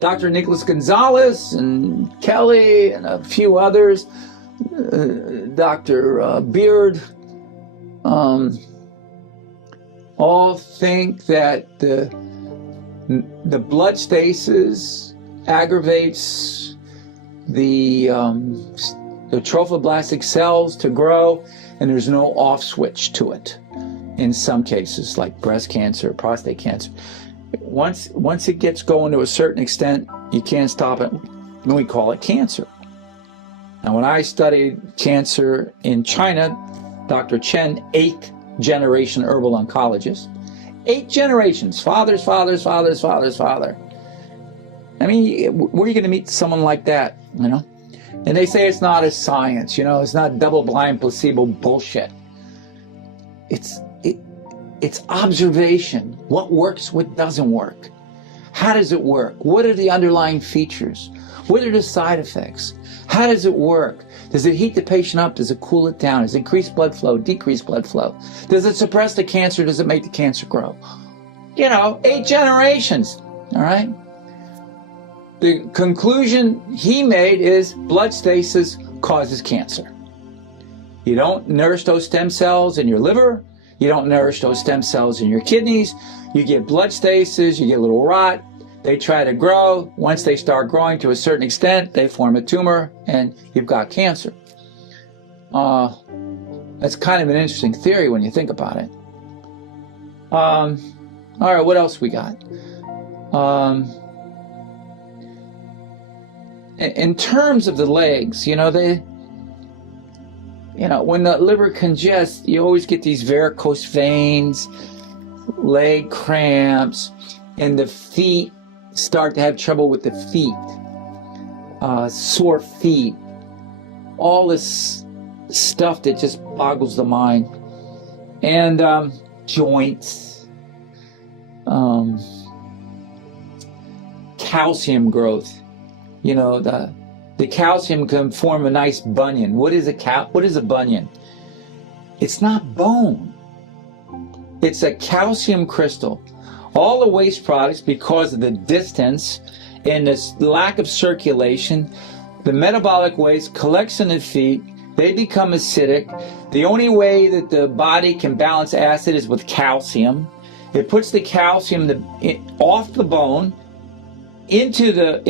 Dr. Nicholas Gonzalez and Kelly and a few others, Dr. Beard, all think that the blood stasis aggravates the trophoblastic cells to grow, and there's no off switch to it in some cases, like breast cancer, prostate cancer. Once it gets going to a certain extent, you can't stop it, and we call it cancer. Now, when I studied cancer in China, Dr. Chen, 8th generation herbal oncologist, 8 generations, father. I mean, where are you going to meet someone like that, you know? And they say it's not a science, you know, it's not double-blind placebo bullshit. It's observation. What works, what doesn't work. How does it work? What are the underlying features? What are the side effects? How does it work? Does it heat the patient up? Does it cool it down? Does it increase blood flow, decrease blood flow? Does it suppress the cancer? Does it make the cancer grow? You know, 8 generations, all right? The conclusion he made is blood stasis causes cancer. You don't nourish those stem cells in your liver. You don't nourish those stem cells in your kidneys. You get blood stasis, you get a little rot. They try to grow. Once they start growing to a certain extent, they form a tumor, and you've got cancer. That's kind of an interesting theory when you think about it. All right, what else we got? In terms of the legs, you know, when the liver congests, you always get these varicose veins, leg cramps, and the feet start to have trouble with the feet, sore feet, all this stuff that just boggles the mind, and joints, calcium growth. You know, the calcium can form a nice bunion. What is a bunion? It's not bone. It's a calcium crystal. All the waste products, because of the distance and this lack of circulation, the metabolic waste collects in the feet. They become acidic. The only way that the body can balance acid is with calcium. It puts the calcium off the bone into the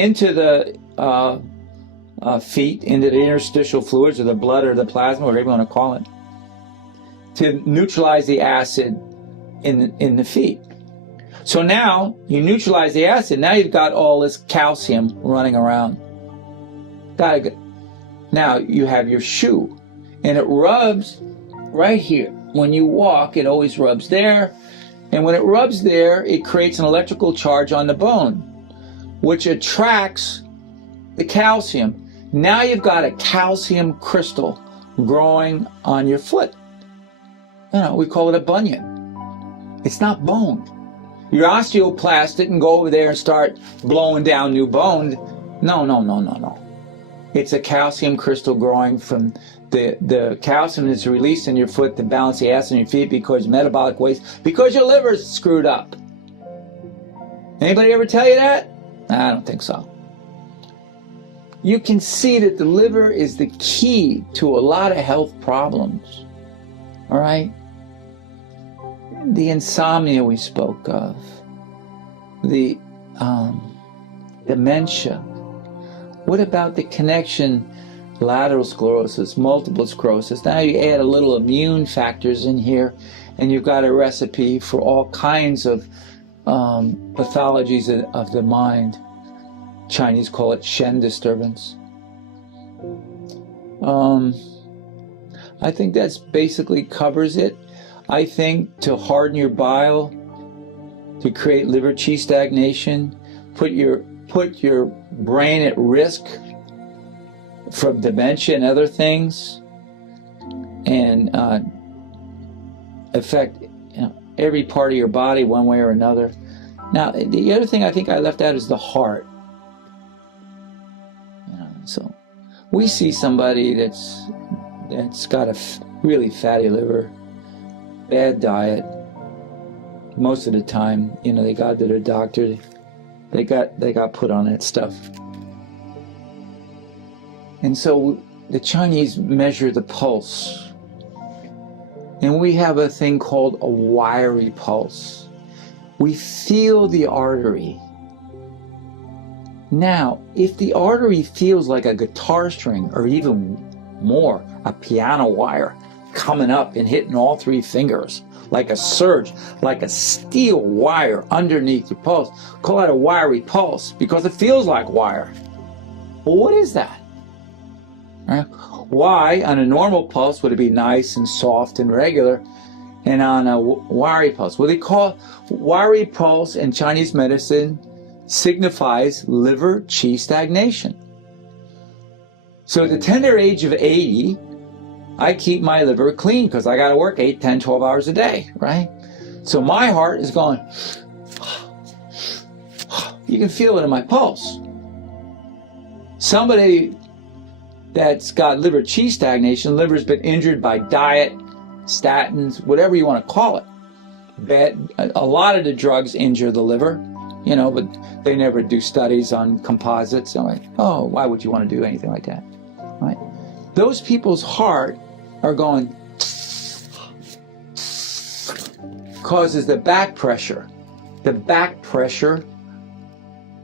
feet, into the interstitial fluids, or the blood, or the plasma, whatever you want to call it, to neutralize the acid in the feet. So now you neutralize the acid. Now you've got all this calcium running around. Now you have your shoe, and it rubs right here. When you walk, it always rubs there, and when it rubs there, it creates an electrical charge on the bone, which attracts the calcium. Now you've got a calcium crystal growing on your foot. You know, we call it a bunion. It's not bone. Your osteoplast didn't go over there and start blowing down new bone. No. It's a calcium crystal growing from the calcium that's released in your foot to balance the acid in your feet because metabolic waste, because your liver's screwed up. Anybody ever tell you that? I don't think so. You can see that the liver is the key to a lot of health problems. All right? The insomnia we spoke of, the dementia. What about the connection, lateral sclerosis, multiple sclerosis? Now you add a little immune factors in here, and you've got a recipe for all kinds of pathologies of the mind. Chinese call it Shen disturbance. I think that's basically covers it. I think to harden your bile, to create liver qi stagnation, put your brain at risk from dementia and other things, and affect every part of your body one way or another. Now, the other thing I think I left out is the heart. So we see somebody that's got a really fatty liver, bad diet. Most of the time, they got to their doctor. They got put on that stuff. And so the Chinese measure the pulse. And we have a thing called a wiry pulse. We feel the artery. Now, if the artery feels like a guitar string, or even more, a piano wire coming up and hitting all three fingers, like a surge, like a steel wire underneath your pulse, call that a wiry pulse, because it feels like wire. Well, what is that? Right? Why, on a normal pulse, would it be nice and soft and regular, and on a wiry pulse? Well, they call wiry pulse in Chinese medicine signifies liver qi stagnation. So at the tender age of 80, I keep my liver clean because I got to work 8, 10, 12 hours a day, right? So my heart is going, you can feel it in my pulse. Somebody that's got liver qi stagnation, liver's been injured by diet, statins, whatever you want to call it. A lot of the drugs injure the liver, you know, but they never do studies on composites. So like, oh, why would you want to do anything like that, right? Those people's heart are going, causes the back pressure. The back pressure.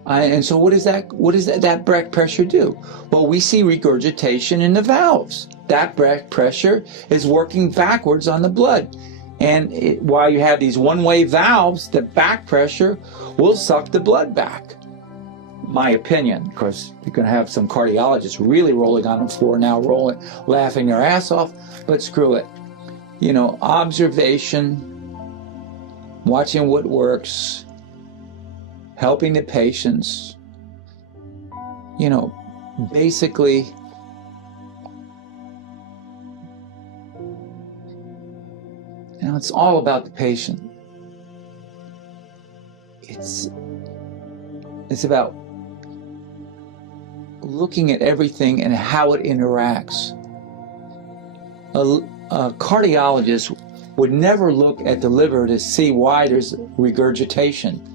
And so what does that back pressure do? Well, we see regurgitation in the valves. That back pressure is working backwards on the blood. And while you have these one-way valves, the back pressure will suck the blood back. My opinion, because you're going to have some cardiologists really rolling on the floor now, laughing their ass off, but screw it. You know, observation, watching what works, helping the patients, you know, basically you know, it's all about the patient. It's about looking at everything and how it interacts. A cardiologist would never look at the liver to see why there's regurgitation.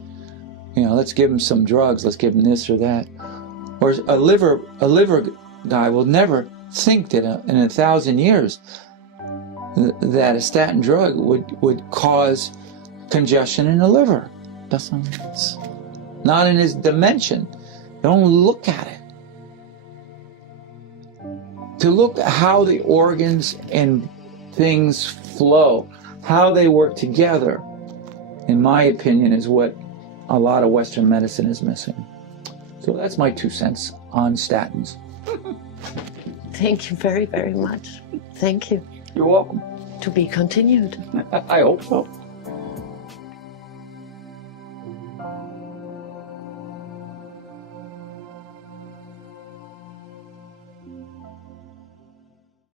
You know, let's give him some drugs, let's give him this or that. Or a liver guy will never think that in 1,000 years that a statin drug would cause congestion in the liver. It's not in his dimension. Don't look at it. To look at how the organs and things flow, how they work together, in my opinion, is what a lot of Western medicine is missing. So that's my 2 cents on statins. Thank you very, very much. Thank you. You're welcome. To be continued. I hope so.